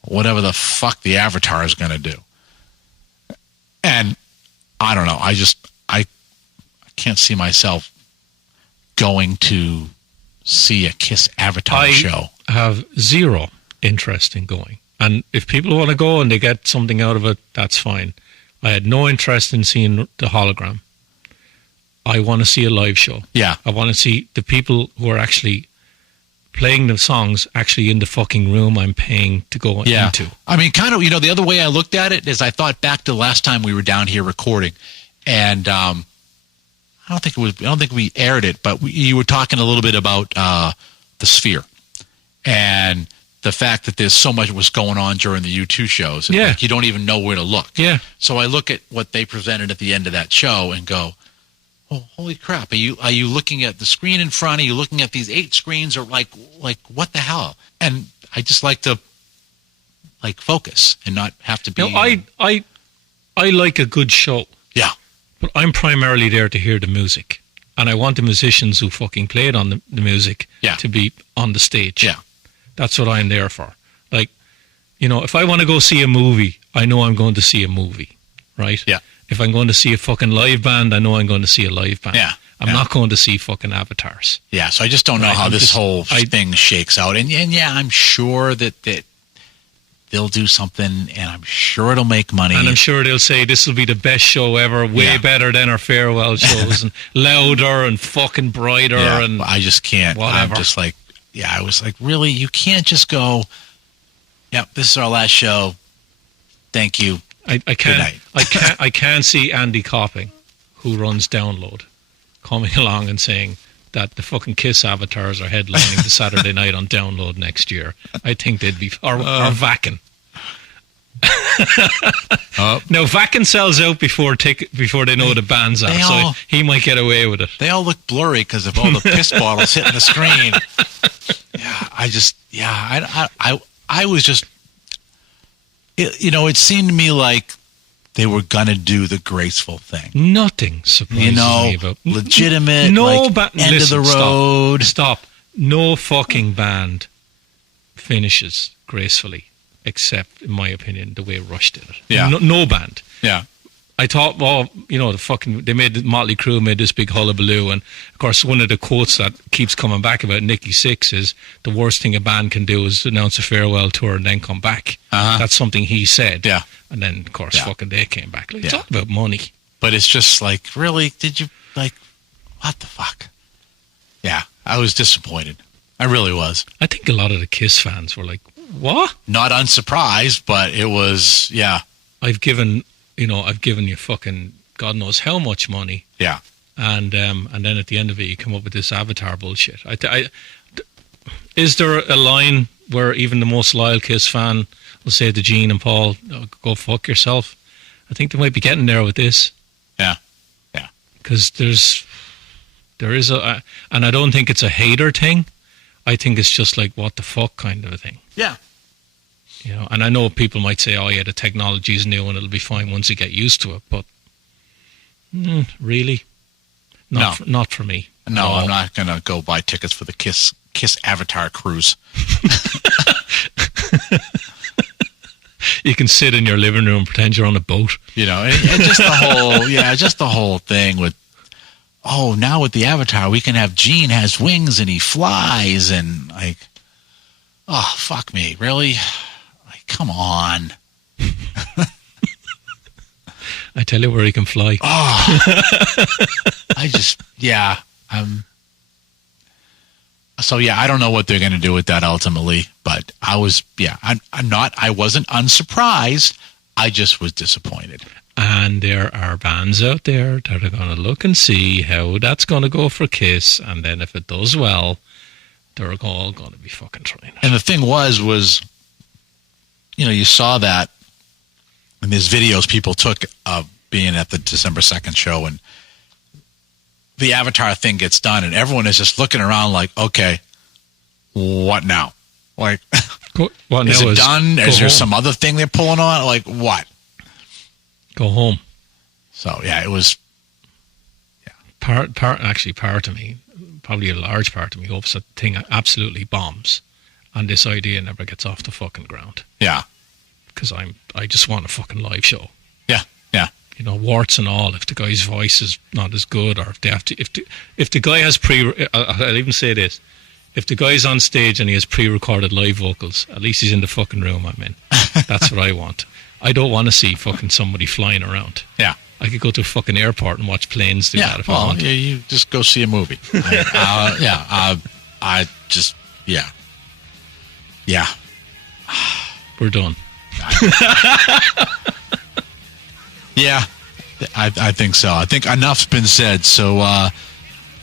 whatever the fuck the Avatar is going to do. And I don't know. I can't see myself going to see a Kiss Avatar show. I have zero interest in going. And if people want to go and they get something out of it, that's fine. I had no interest in seeing the hologram. I want to see a live show. Yeah. I want to see the people who are actually playing the songs actually in the fucking room I'm paying to go into. I mean, kind of, the other way I looked at it is I thought back to the last time we were down here recording, and I don't think we aired it, but you were talking a little bit about the Sphere and the fact that there's so much was going on during the U2 shows. And like, you don't even know where to look. Yeah. So I look at what they presented at the end of that show and go, oh, holy crap! Are you looking at the screen in front? Are you looking at these 8 screens, or like what the hell? And I just like to focus and not have to be. I like a good show. Yeah, but I'm primarily there to hear the music, and I want the musicians who fucking played on the music to be on the stage. Yeah, that's what I'm there for. Like, if I want to go see a movie, I know I'm going to see a movie, right? Yeah. If I'm going to see a fucking live band, I know I'm going to see a live band. Yeah. I'm not going to see fucking avatars. Yeah, so I just don't know how this whole thing shakes out. And I'm sure that they'll do something, and I'm sure it'll make money. And I'm sure they'll say this will be the best show ever, way better than our farewell shows, and louder and fucking brighter. Yeah, and I just can't. Whatever. I'm just like, I was like, really? You can't just go, this is our last show. Thank you. I can't see Andy Copping, who runs Download, coming along and saying that the fucking Kiss avatars are headlining the Saturday night on Download next year. I think they'd be or Vakken. Now Vakken sells out before they know the band's out, so he might get away with it. They all look blurry because of all the piss bottles hitting the screen. I was just. It seemed to me like they were gonna do the graceful thing. Nothing surprises me about legitimate. End of the road. Stop. No fucking band finishes gracefully, except, in my opinion, the way Rush did it. Yeah. No band. Yeah. I thought, they made Motley Crue made this big hullabaloo, and of course one of the quotes that keeps coming back about Nikki Sixx is the worst thing a band can do is announce a farewell tour and then come back. That's something he said. Yeah. And then of course fucking they came back. It's all about money. But it's just like, really? Did you, like, what the fuck? Yeah, I was disappointed. I really was. I think a lot of the Kiss fans were like, what? Not unsurprised, but it was, yeah. I've given you fucking God knows how much money. Yeah. And then at the end of it, you come up with this Avatar bullshit. Is there a line where even the most loyal Kiss fan will say to Gene and Paul, oh, go fuck yourself? I think they might be getting there with this. Yeah. Yeah. Because there is and I don't think it's a hater thing. I think it's just like, what the fuck kind of a thing. Yeah. You know, and I know people might say, oh yeah, the technology is new and it'll be fine once you get used to it, but really? Not for me. No, I'm not going to go buy tickets for the Kiss Avatar cruise. You can sit in your living room and pretend you're on a boat. You know, and just the whole thing with, oh, now with the Avatar, we can have Gene has wings and he flies, and like, oh, fuck me, really? Like, come on. I tell you where he can fly. Oh, So I don't know what they're going to do with that ultimately, but I wasn't unsurprised. I just was disappointed. And there are bands out there that are going to look and see how that's going to go for Kiss, and then if it does well, they're all going to be fucking trying it. And the thing was, you know, you saw that in these videos people took of being at the December 2nd show, and the Avatar thing gets done, and everyone is just looking around like, okay, what now? Like, what is now it done? Is there home. some other thing they're pulling on? Like, what? Go home. So, yeah, it was... Yeah. Part of me, probably a large part of me, hopes that thing absolutely bombs, and this idea never gets off the fucking ground. Yeah. Because I just want a fucking live show. Yeah, yeah. You know, warts and all. If the guy's voice is not as good, or if they have to, if the guy has I'll even say this: if the guy's on stage and he has pre-recorded live vocals, at least he's in the fucking room I'm in. That's what I want. I don't want to see fucking somebody flying around. Yeah. I could go to a fucking airport and watch planes do that if I want. Yeah, you just go see a movie. Yeah. We're done. Yeah, I think so. I think enough's been said. So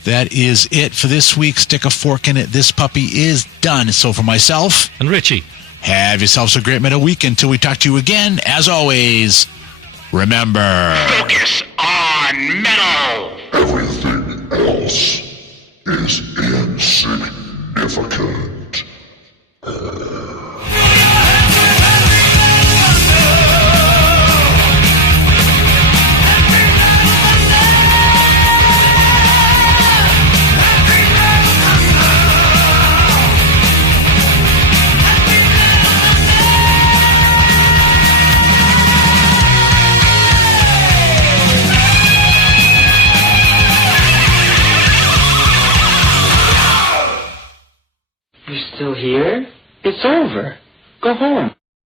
that is it for this week. Stick a fork in it. This puppy is done. So for myself and Richie, have yourselves a great metal week until we talk to you again. As always, remember, focus on metal. Everything else is insignificant. You're still here? It's over. Go home.